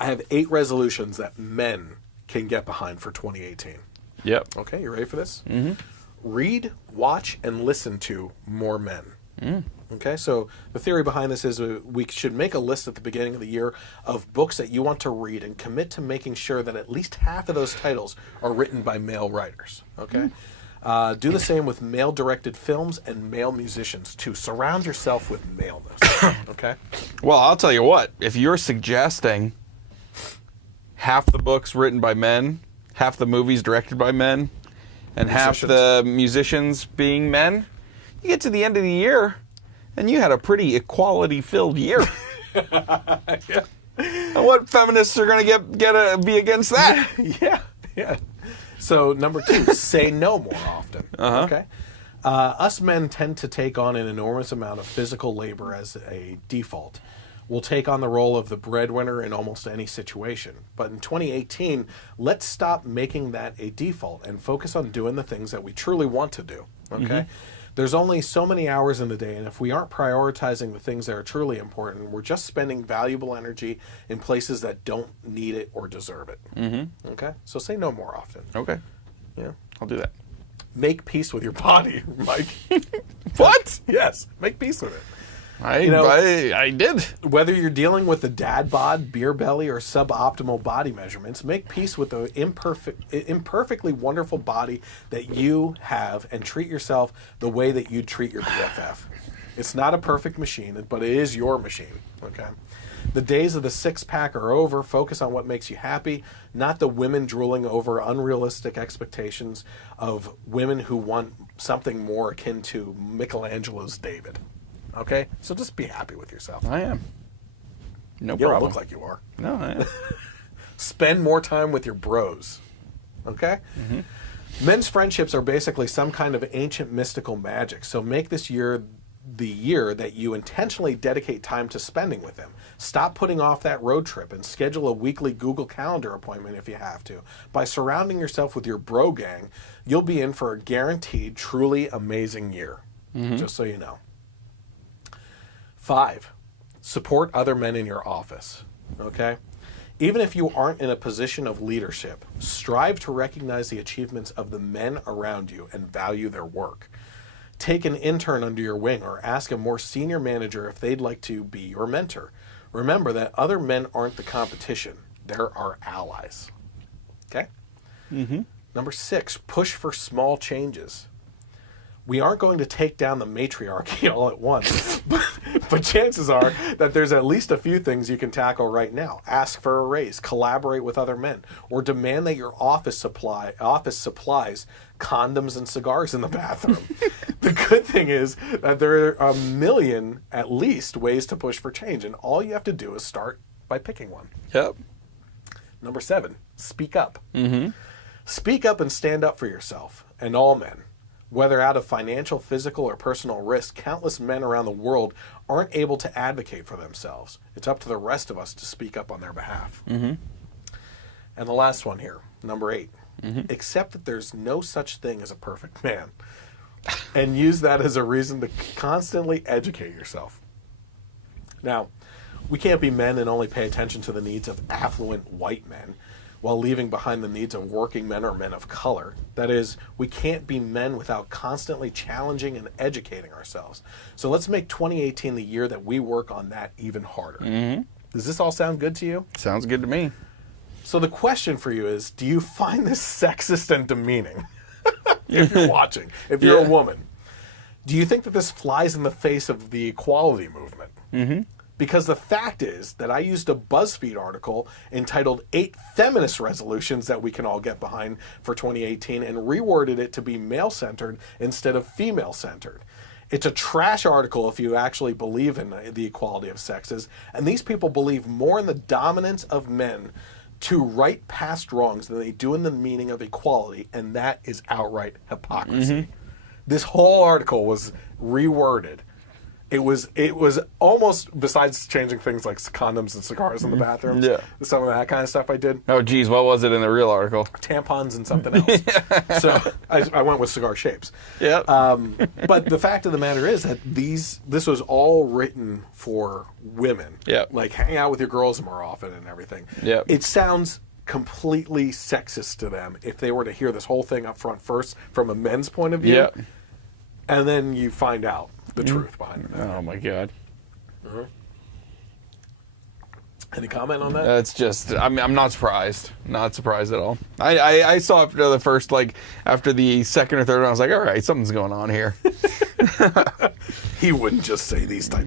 I have 8 resolutions that men can get behind for 2018. Yep. Okay, you ready for this? Mm-hmm. Read, watch, and listen to more men. Okay, so the theory behind this is we should make a list at the beginning of the year of books that you want to read and commit to making sure that at least half of those titles are written by male writers. Okay? Do the same with male-directed films and male musicians, too. Surround yourself with maleness. Okay? Well, I'll tell you what. If you're suggesting half the books written by men, half the movies directed by men, and half the musicians being men, you get to the end of the year, and you had a pretty equality-filled year. Yeah. And what feminists are going to be against that? Yeah. So, number 2, say no more often. Okay? Us men tend to take on an enormous amount of physical labor as a default. We'll take on the role of the breadwinner in almost any situation. But in 2018, let's stop making that a default and focus on doing the things that we truly want to do. Okay? There's only so many hours in the day, and if we aren't prioritizing the things that are truly important, we're just spending valuable energy in places that don't need it or deserve it. Okay? So say no more often. Okay. Yeah. I'll do that. Make peace with your body, Mike. What? Yes. Make peace with it. I did. Whether you're dealing with the dad bod, beer belly, or suboptimal body measurements, make peace with the imperfectly wonderful body that you have and treat yourself the way that you'd treat your BFF. It's not a perfect machine, but it is your machine, okay? The days of the six-pack are over. Focus on what makes you happy, not the women drooling over unrealistic expectations of women who want something more akin to Michelangelo's David. Okay? So just be happy with yourself. I am. No You problem. don't look like you are. No, I am. Spend more time with your bros. Okay? Men's friendships are basically some kind of ancient mystical magic. So make this year the year that you intentionally dedicate time to spending with them. Stop putting off that road trip and schedule a weekly Google Calendar appointment if you have to. By surrounding yourself with your bro gang, you'll be in for a guaranteed, truly amazing year. Just so you know. 5, support other men in your office. Okay? Even if you aren't in a position of leadership, strive to recognize the achievements of the men around you and value their work. Take an intern under your wing or ask a more senior manager if they'd like to be your mentor. Remember that other men aren't the competition. They're our allies. Okay? Number 6, push for small changes. We aren't going to take down the matriarchy all at once, but chances are that there's at least a few things you can tackle right now. Ask for a raise, collaborate with other men, or demand that your office supplies condoms and cigars in the bathroom. The good thing is that there are a million, at least, ways to push for change, and all you have to do is start by picking one. Yep. Number 7, speak up. Speak up and stand up for yourself and all men. Whether out of financial, physical, or personal risk, countless men around the world aren't able to advocate for themselves. It's up to the rest of us to speak up on their behalf. And the last one here, number 8. Accept that there's no such thing as a perfect man. And use that as a reason to constantly educate yourself. Now, we can't be men and only pay attention to the needs of affluent white men while leaving behind the needs of working men or men of color. That is, we can't be men without constantly challenging and educating ourselves. So let's make 2018 the year that we work on that even harder. Does this all sound good to you? Sounds good to me. So the question for you is, do you find this sexist and demeaning? If you're watching, if you're a woman. Do you think that this flies in the face of the equality movement? Because the fact is that I used a BuzzFeed article entitled 8 Feminist Resolutions that we can all get behind for 2018 and reworded it to be male-centered instead of female-centered. It's a trash article if you actually believe in the equality of sexes, and these people believe more in the dominance of men to right past wrongs than they do in the meaning of equality, and that is outright hypocrisy. This whole article was reworded It was almost, besides changing things like condoms and cigars in the bathrooms, Yeah. some of that kind of stuff I did. Oh, geez, what was it in the real article? Tampons and something else. So I went with cigar shapes. Yeah. But the fact of the matter is that this was all written for women. Yeah. Like, hang out with your girls more often and everything. Yeah. It sounds completely sexist to them if they were to hear this whole thing up front first from a men's point of view. Yeah. And then you find out the truth behind it. Oh, my God. Any comment on that? It's just, I mean, I'm not surprised. Not surprised at all. I saw after the first, like, after the second or third one, I was like, all right, something's going on here. He wouldn't just say these type